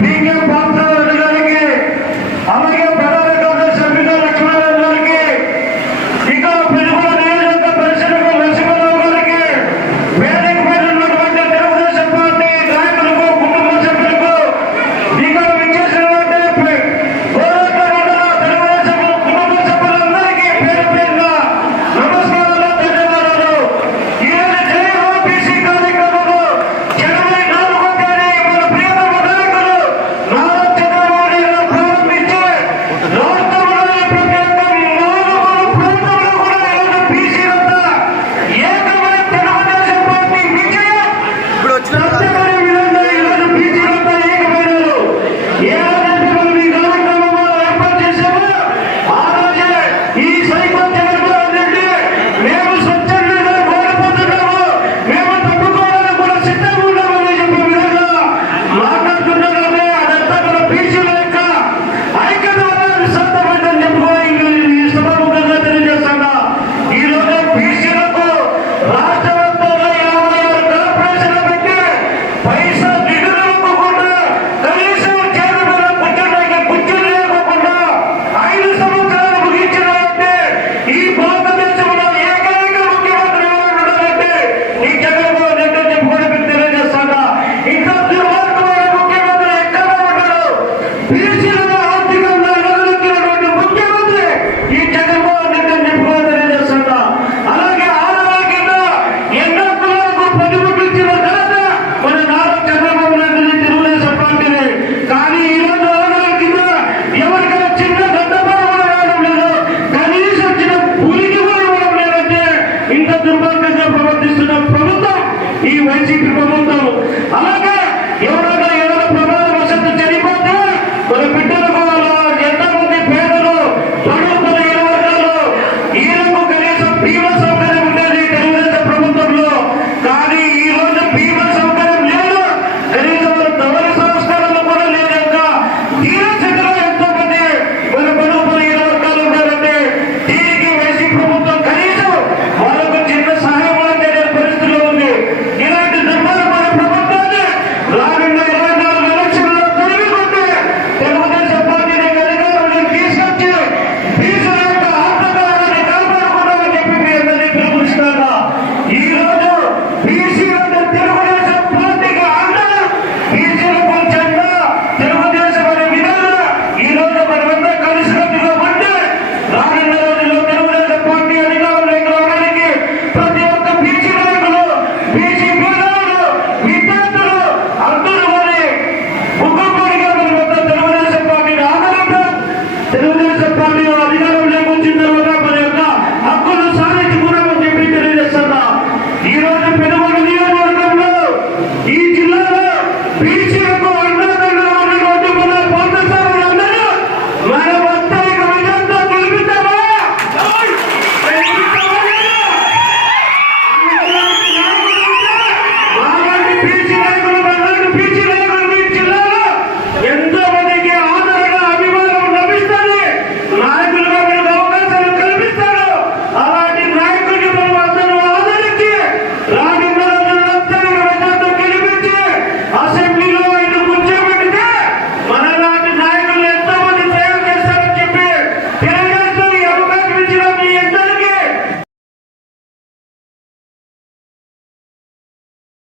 Being a part ¡Y